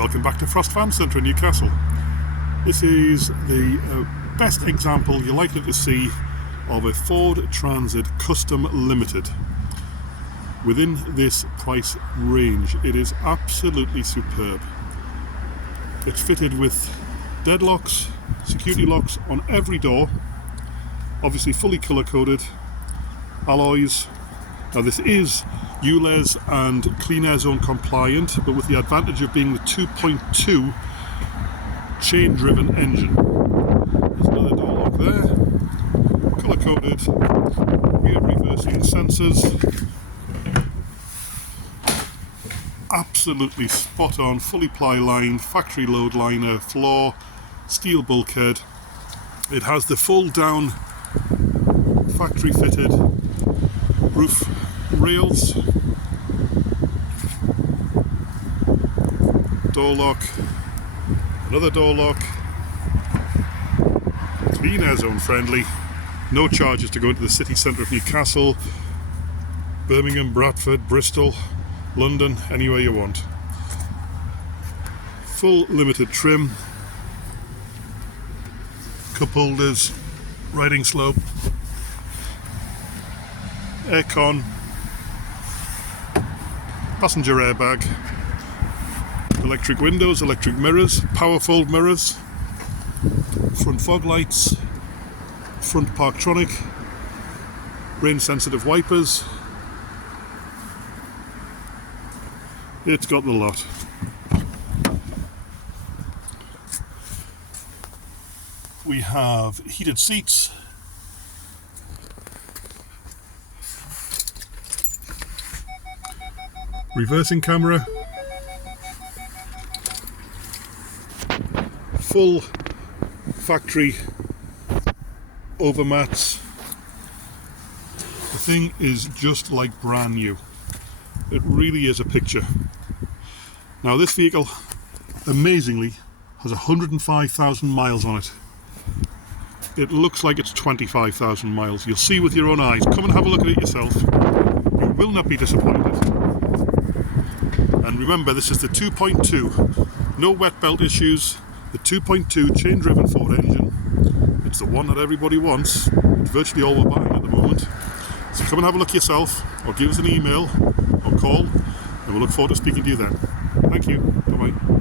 Welcome back to Frost Fan Centre in Newcastle. This is the best example you're likely to see of a Ford Transit Custom Limited. Within this price range, it is absolutely superb. It's fitted with deadlocks, security locks on every door, obviously fully colour coded, alloys. Now this is Ulez and Clean Air Zone compliant, but with the advantage of being the 2.2 chain driven engine. There's another door lock there, colour coded, rear reversing sensors, absolutely spot on, fully ply lined, factory load liner, floor, steel bulkhead. It has the full down factory fitted roof rails, door lock, another door lock, Clean Air Zone friendly, no charges to go into the city centre of Newcastle, Birmingham, Bradford, Bristol, London, anywhere you want. Full limited trim, cup holders, riding slope, aircon, passenger airbag, electric windows, electric mirrors, power fold mirrors, front fog lights, front Parktronic, rain sensitive wipers. It's got the lot. We have heated seats, reversing camera, full factory overmats. The thing is just like brand new. It really is a picture. Now this vehicle amazingly has 105,000 miles on it. It looks like it's 25,000 miles. You'll see with your own eyes. Come and have a look at it yourself. You will not be disappointed. And remember, this is the 2.2, no wet belt issues, the 2.2 chain driven Ford engine. It's the one that everybody wants. It's virtually all we're buying at the moment. So come and have a look yourself, or give us an email or call, and we'll look forward to speaking to you then. Thank you. Bye bye.